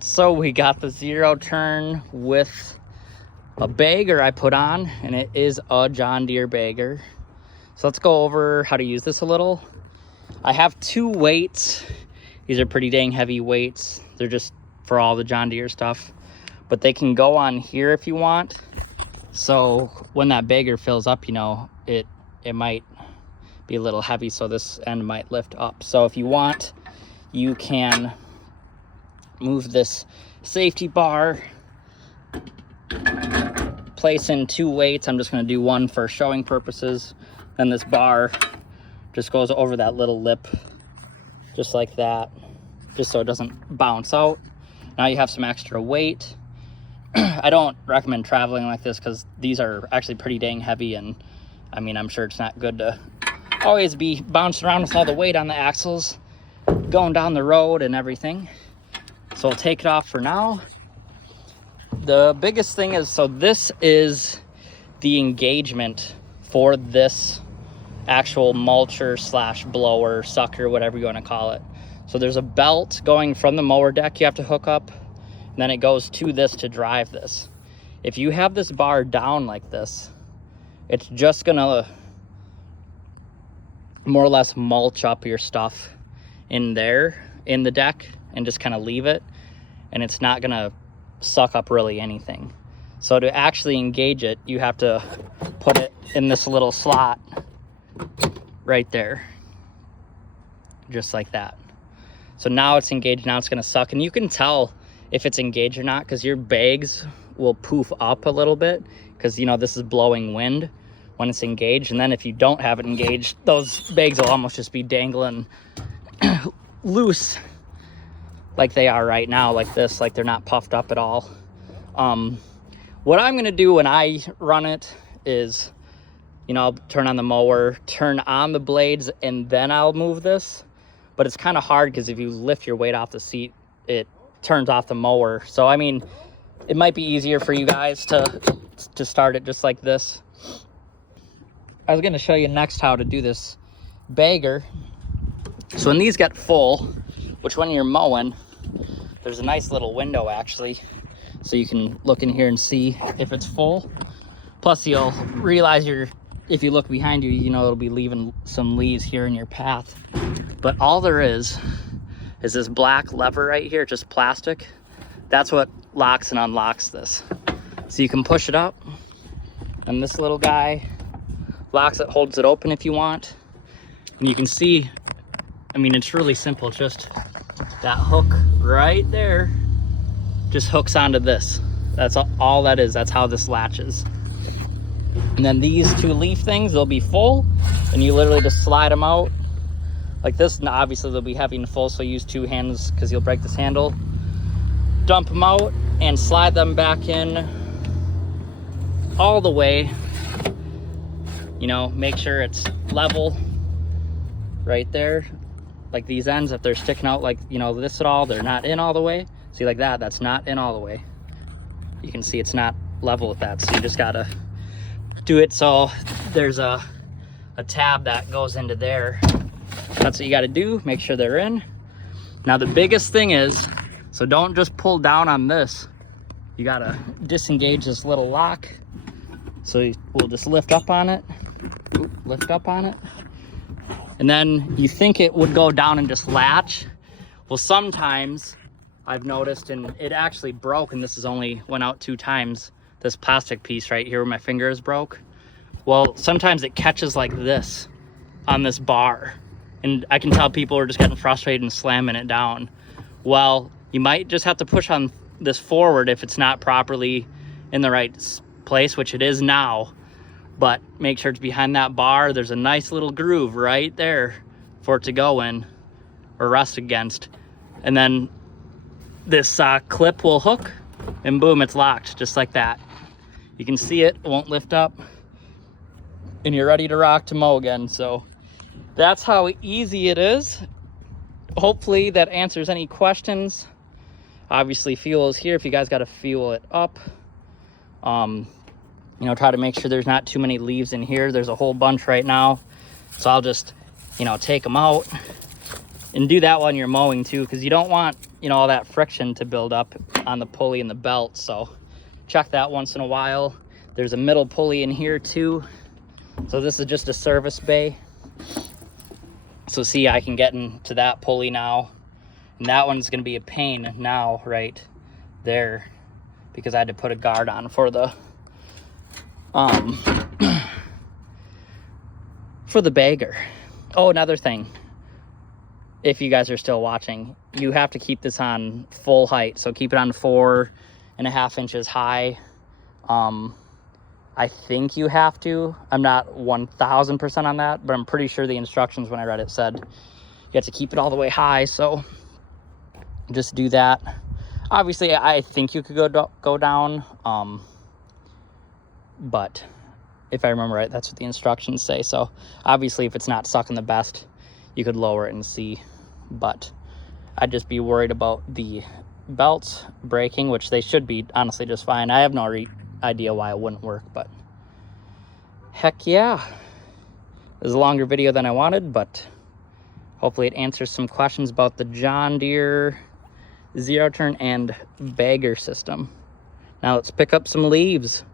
So we got the zero turn with a bagger I put on, and it is a John Deere bagger. So let's go over how to use this a little. I have 2 weights. These are pretty dang heavy weights. They're just for all the John Deere stuff, but they can go on here if you want. So when that bagger fills up, you know, it might be a little heavy, so this end might lift up. So if you want, you can move this safety bar, place in 2 weights. I'm just going to do one for showing purposes. Then this bar just goes over that little lip, just like that, just so it doesn't bounce out. Now you have some extra weight. I don't recommend traveling like this because these are actually pretty dang heavy, and I mean, I'm sure it's not good to always be bouncing around with all the weight on the axles going down the road and everything. So I'll take it off for now. The biggest thing is, so this is the engagement for this actual mulcher slash blower, sucker, whatever you want to call it. So there's a belt going from the mower deck you have to hook up, and then it goes to this to drive this. If you have this bar down like this, it's just gonna more or less mulch up your stuff in there in the deck and just kind of leave it, and it's not gonna suck up really anything. So to actually engage it, you have to put it in this little slot right there, just like that. So now it's engaged. Now it's gonna suck, and you can tell if it's engaged or not because your bags will poof up a little bit because, you know, this is blowing wind when it's engaged. And then if you don't have it engaged, those bags will almost just be dangling loose like they are right now, like this, like they're not puffed up at all. What I'm gonna do when I run it is, you know, I'll turn on the mower, turn on the blades, and then I'll move this. But it's kind of hard because if you lift your weight off the seat, it turns off the mower. So I mean, it might be easier for you guys to start it just like this. I was gonna show you next how to do this bagger. So when these get full, which when you're mowing, there's a nice little window actually, so you can look in here and see if it's full. Plus you'll realize if you look behind you, you know, it'll be leaving some leaves here in your path. But all there is this black lever right here, just plastic. That's what locks and unlocks this. So you can push it up, and this little guy locks it, holds it open if you want. And you can see, I mean, it's really simple. Just that hook right there just hooks onto this. That's all that is. That's how this latches. And then these 2 leaf things, they'll be full, and you literally just slide them out like this. And obviously they'll be heavy and full, so use 2 hands because you'll break this handle. Dump them out and slide them back in all the way. You know, make sure it's level right there. Like these ends, if they're sticking out like, you know, this at all, they're not in all the way. See, like that, that's not in all the way. You can see it's not level with that, so you just gotta do it so there's a tab that goes into there. That's what you gotta do, make sure they're in. Now the biggest thing is, so don't just pull down on this. You gotta disengage this little lock. So we'll just lift up on it. Oop, lift up on it. And then you think it would go down and just latch. Well, sometimes I've noticed, and it actually broke, and this has only went out 2 times, this plastic piece right here where my finger is broke. Well, sometimes it catches like this on this bar, and I can tell people are just getting frustrated and slamming it down. Well, you might just have to push on this forward if it's not properly in the right place, which it is now. But make sure it's behind that bar. There's a nice little groove right there for it to go in or rest against. And then this clip will hook, and boom, it's locked just like that. You can see it won't lift up, and you're ready to rock to mow again. So that's how easy it is. Hopefully that answers any questions. Obviously fuel is here if you guys got to fuel it up. You know, try to make sure there's not too many leaves in here. There's a whole bunch right now, so I'll just, you know, take them out, And do that when you're mowing too, because you don't want, you know, all that friction to build up on the pulley and the belt. So check that once in a while. There's a middle pulley in here too. So this is just a service bay. So see, I can get into that pulley now. And that one's gonna be a pain now right there, because I had to put a guard on for the for the bagger. Oh, another thing, if you guys are still watching, you have to keep this on full height. So keep it on 4.5 inches high. I think you have to. I'm not 1000% on that, but I'm pretty sure the instructions when I read it said you have to keep it all the way high. So just do that. Obviously, I think you could go down, but if I remember right, that's what the instructions say. So obviously, if it's not sucking the best, you could lower it and see. But I'd just be worried about the belts breaking, which they should be honestly just fine. I have no idea why it wouldn't work, but heck yeah. It was a longer video than I wanted, but hopefully it answers some questions about the John Deere zero turn and bagger system. Now let's pick up some leaves.